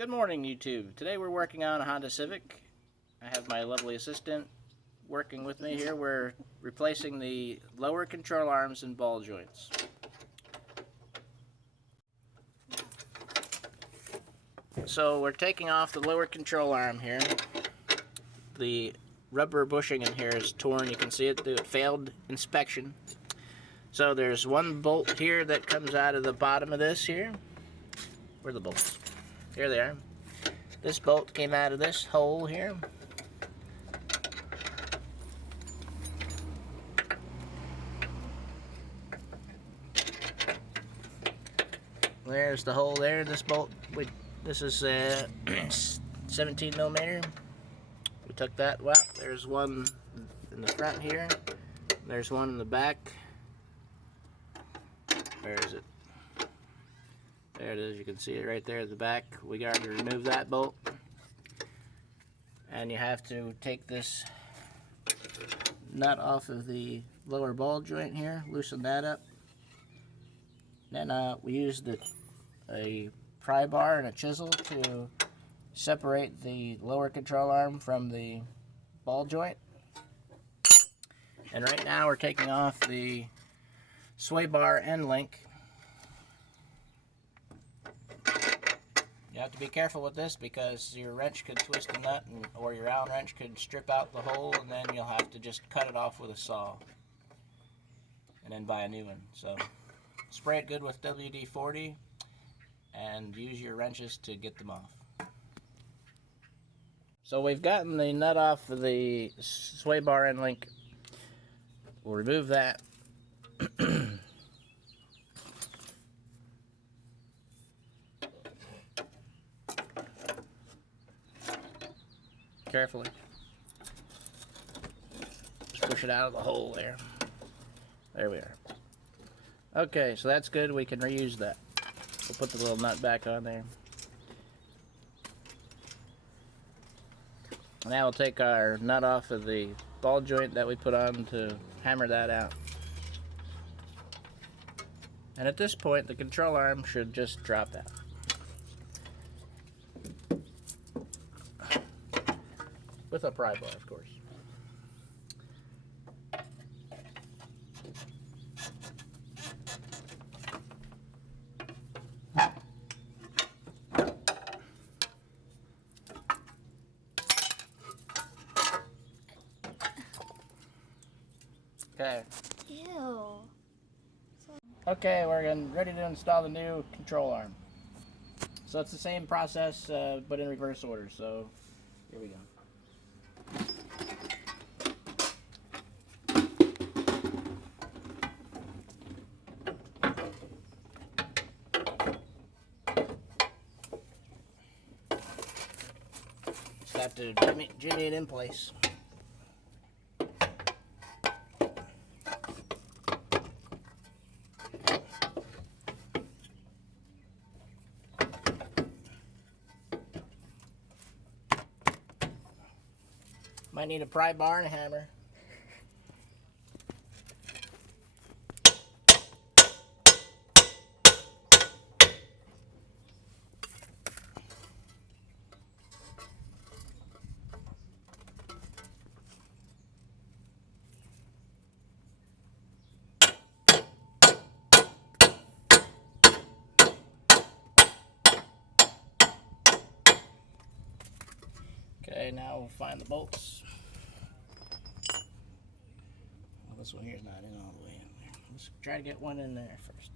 Good morning, YouTube. Today we're working on a Honda Civic. I have my lovely assistant working with me here. We're replacing the lower control arms and ball joints. So we're taking off the lower control arm here. The rubber bushing in here is torn. You can see it through failed inspection. So there's one bolt here that comes out of the bottom of this here. Where are the bolts? Here they are. This bolt came out of this hole here. There's the hole there. This bolt, this is 17 millimeter. We took that out. There's one in the front here. There's one in the back. Where is it? There it is. You can see it right there at the back. We got to remove that bolt. And you have to take this nut off of the lower ball joint here. Loosen that up. Then we used a pry bar and a chisel to separate the lower control arm from the ball joint. And right now we're taking off the sway bar end link. You have to be careful with this because your wrench could twist the nut or your Allen wrench could strip out the hole, and then you'll have to just cut it off with a saw and then buy a new one. So spray it good with WD-40 and use your wrenches to get them off. So we've gotten the nut off of the sway bar end link. We'll remove that. Carefully. Just push it out of the hole there. There we are. Okay, so that's good. We can reuse that. We'll put the little nut back on there. Now we'll take our nut off of the ball joint that we put on to hammer that out. And at this point, the control arm should just drop out. With a pry bar, of course. Okay. Ew. Okay, we're ready to install the new control arm. So it's the same process, but in reverse order. So here we go. Just have to jimmy it in place. Might need a pry bar and a hammer. Okay, now we'll find the bolts. Well, this one here is not in all the way in there. Let's try to get one in there first.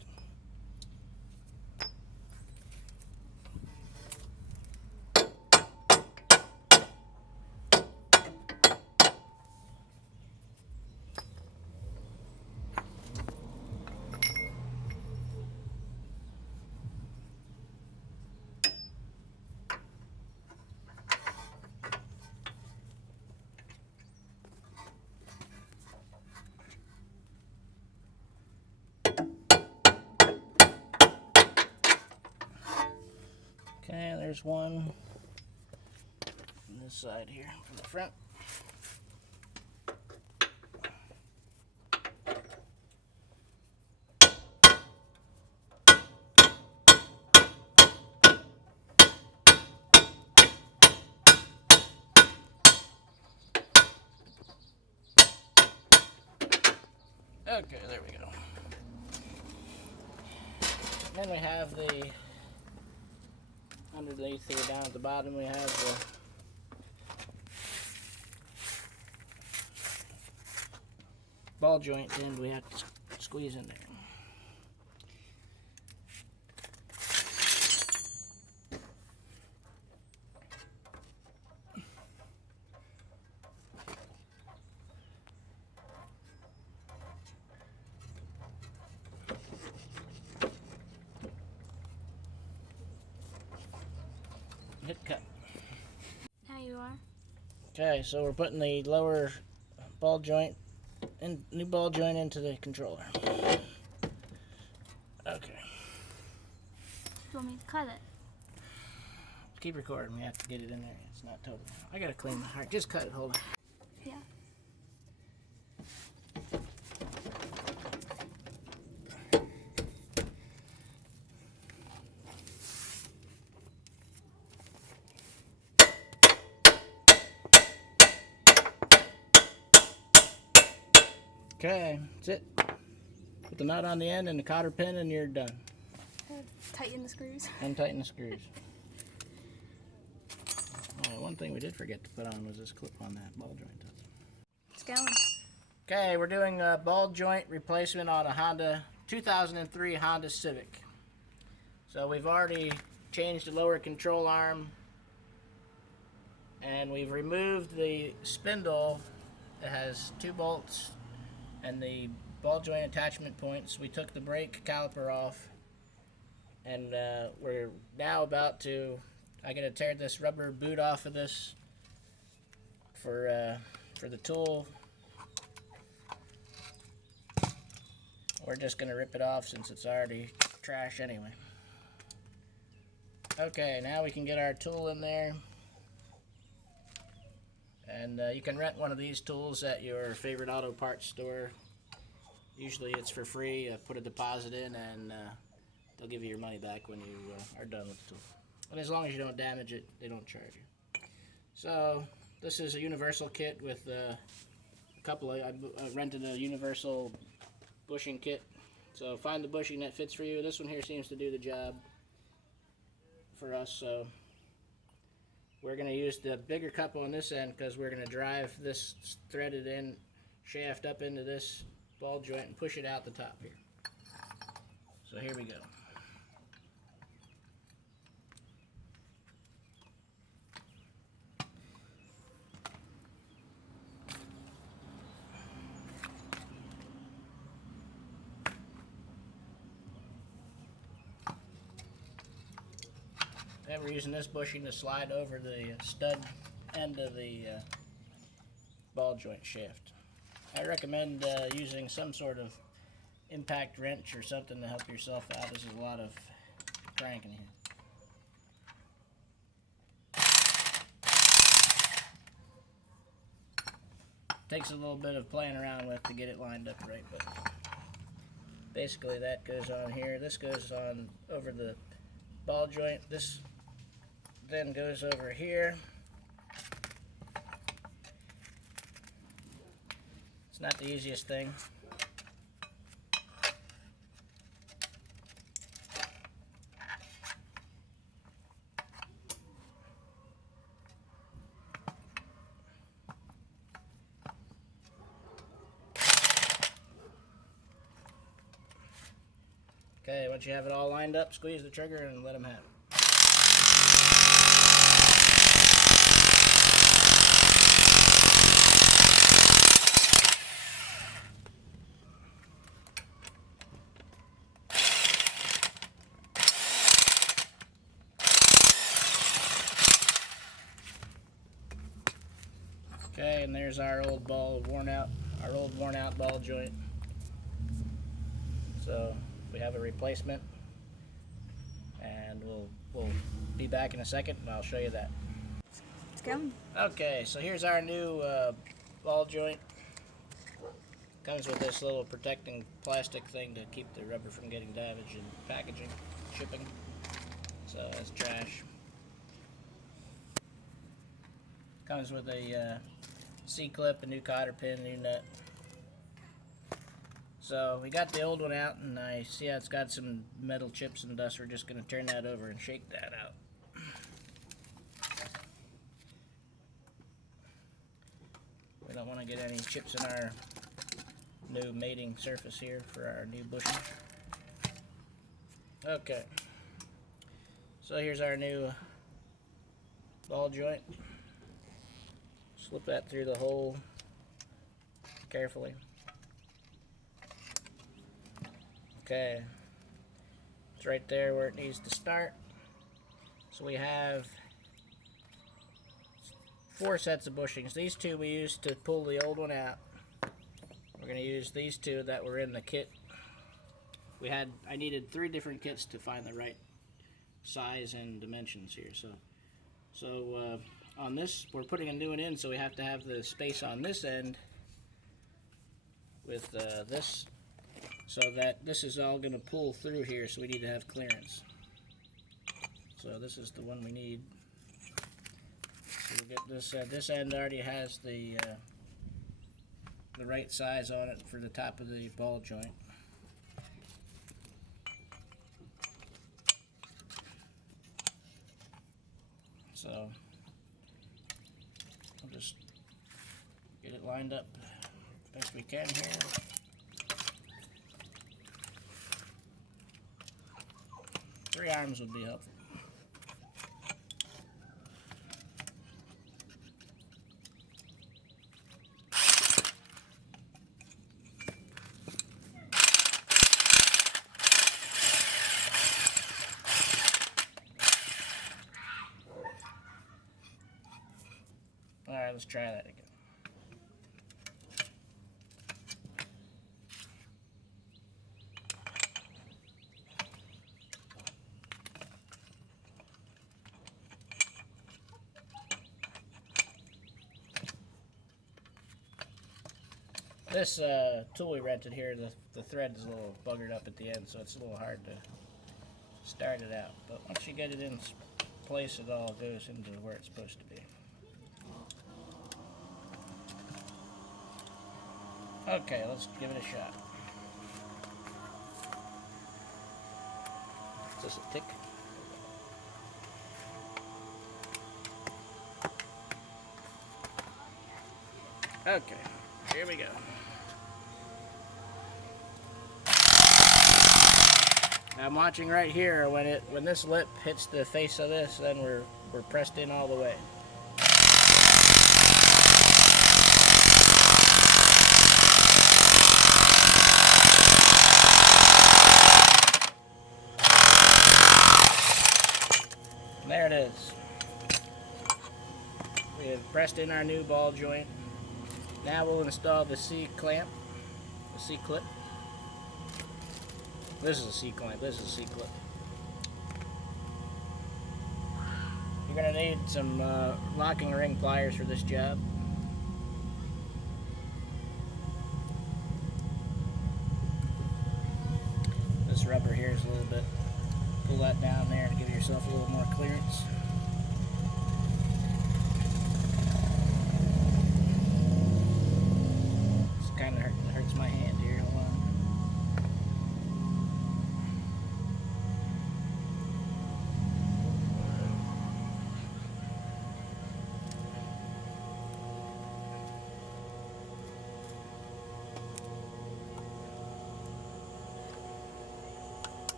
Okay, there's one on this side here from the front. Okay, there we go. Then we have the, underneath here down at the bottom, we have the ball joint end we have to squeeze in there. Hit cut. Now you are. Okay, so we're putting the lower ball joint and new ball joint into the controller. Okay. You want me to cut it? Keep recording. We have to get it in there. It's not total. I gotta clean the heart. Just cut it. Hold on. Yeah. Okay, that's it. Put the nut on the end and the cotter pin and you're done. Tighten the screws. Untighten the screws. Oh, one thing we did forget to put on was this clip on that ball joint. It's going. Okay, we're doing a ball joint replacement on a 2003 Honda Civic. So we've already changed the lower control arm and we've removed the spindle that has 2 bolts and the ball joint attachment points. We took the brake caliper off and we're now about to, I'm going to tear this rubber boot off of this for the tool. We're just going to rip it off since it's already trash anyway. Okay, now we can get our tool in there. And you can rent one of these tools at your favorite auto parts store. Usually it's for free. Put a deposit in and they'll give you your money back when you are done with the tool. And as long as you don't damage it, they don't charge you. So this is a universal kit with a couple of, I rented a universal bushing kit. So find the bushing that fits for you. This one here seems to do the job for us. So we're going to use the bigger cup on this end because we're going to drive this threaded in shaft up into this ball joint and push it out the top here. So here we go. And we're using this bushing to slide over the stud end of the ball joint shaft. I recommend using some sort of impact wrench or something to help yourself out. This is a lot of cranking here. Takes a little bit of playing around with to get it lined up right, but basically that goes on here. This goes on over the ball joint. This then goes over here. It's not the easiest thing. Okay, once you have it all lined up, squeeze the trigger and let them have it. Okay, and there's our old worn out ball joint. So we have a replacement, and we'll be back in a second, and I'll show you that. It's going. Okay, so here's our new ball joint. Comes with this little protecting plastic thing to keep the rubber from getting damaged in packaging, shipping. So that's trash. Comes with a C-clip, a new cotter pin, new nut. So we got the old one out, and I see how it's got some metal chips and dust. We're just going to turn that over and shake that out. We don't want to get any chips in our new mating surface here for our new bushing. Okay, so here's our new ball joint. Slip that through the hole carefully. Okay, it's right there where it needs to start. So we have 4 sets of bushings. These 2 we used to pull the old one out. We're going to use these 2 that were in the kit. I needed 3 different kits to find the right size and dimensions here. So on this, we're putting a new one in, so we have to have the space on this end with this, so that this is all going to pull through here, so we need to have clearance. So this is the one we need. So we'll get this. This end already has the right size on it for the top of the ball joint. So I'll just get it lined up best we can here. Three arms would be helpful. Alright, let's try that again. This tool we rented here, the thread is a little buggered up at the end, so it's a little hard to start it out. But once you get it in place, it all goes into where it's supposed to be. Okay, let's give it a shot. Is this a tick? Okay, here we go. I'm watching right here. When this lip hits the face of this, then we're pressed in all the way. And there it is. We have pressed in our new ball joint. Now we'll install the C-clamp, the C-clip. This is a C-clamp, this is a C-clip. You're going to need some locking ring pliers for this job. This rubber here is a little bit, pull that down there to give yourself a little more clearance. It's kind of hurts my hand here, hold on.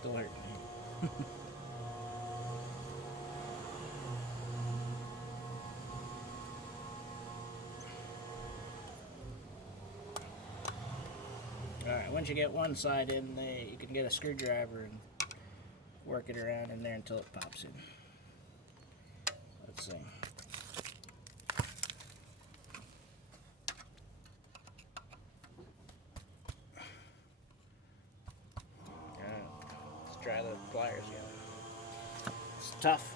Still hurting me. Alright, once you get one side in, you can get a screwdriver and work it around in there until it pops in. Let's see. Let's try the pliers again. It's tough.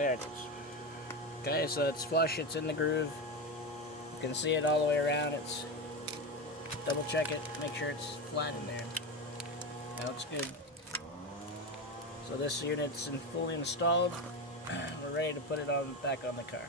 There it is. Okay, so it's flush, it's in the groove. You can see it all the way around. It's double check it, make sure it's flat in there. That looks good. So this unit's fully installed. We're ready to put it back on the car.